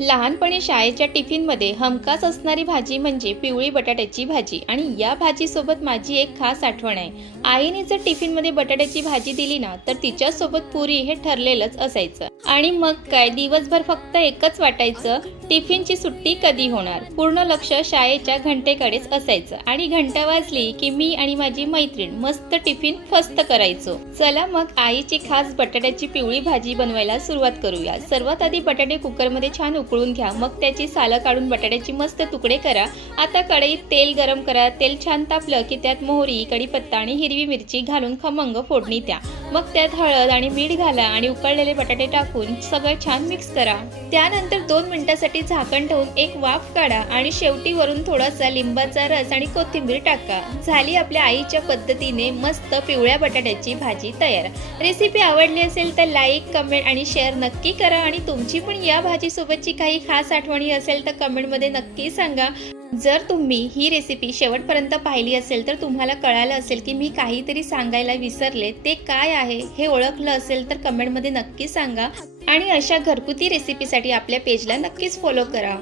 लहानपणी शाळेच्या टिफिनमध्ये हमखास असणारी भाजी म्हणजे पिवळी बटाट्याची भाजी आणि या भाजीसोबत माझी एक खास आठवण आहे। आईने जर टिफिनमध्ये बटाट्याची भाजी दिली ना तर तिच्यासोबत पुरी हे ठरलेलंच असायचं। आणि मग काय दिवसभर फक्त एकच वाटायचं, टिफिनची सुट्टी कधी होणार। पूर्ण लक्ष शाळेच्या घंटेकडेच असायचं आणि घंटा वाजली की मी आणि माझी मैत्रीण मस्त टिफिन फस्त करायचो। चला मग आईची खास बटाट्याची पिवळी भाजी बनवायला सुरुवात करूया। सर्वात आधी बटाटे कुकरमध्ये छान उकळून घ्या, मग त्याची सालं काढून बटाट्याची मस्त तुकडे करा। आता कढईत तेल गरम करा। तेल छान तापलं की त्यात मोहरी, कढीपत्ता आणि हिरवी मिरची घालून खमंग फोडणी द्या। मग त्यात हळद आणि मीठ घाला आणि उकळलेले बटाटे टाकून सगळं छान मिक्स करा। त्यानंतर 2 मिनिटांसाठी झाकण ठेवून एक वाफ काढा आणि शेवटी वरून थोडासा लिंबाचा रस आणि कोथिंबीर टाका। झाली आपल्या आईच्या पद्धतीने मस्त पिवळ्या बटाट्याची भाजी तयार। रेसिपी आवडली असेल तर लाईक, कमेंट आणि शेअर नक्की करा आणि तुमची पण या भाजी सोबतची काही खास आठवणी असेल तर कमेंटमध्ये नक्की सांगा। जर तुम्ही ही रेसिपी शेवटपर्यंत पाहिली असेल तर तुम्हाला कळालं असेल की मी काहीतरी सांगायला विसरले, ते काय आहे हे ओळखलं असेल तर कमेंटमध्ये नक्की सांगा आणि अशा घरगुती रेसिपीसाठी आपल्या पेजला नक्कीच फॉलो करा।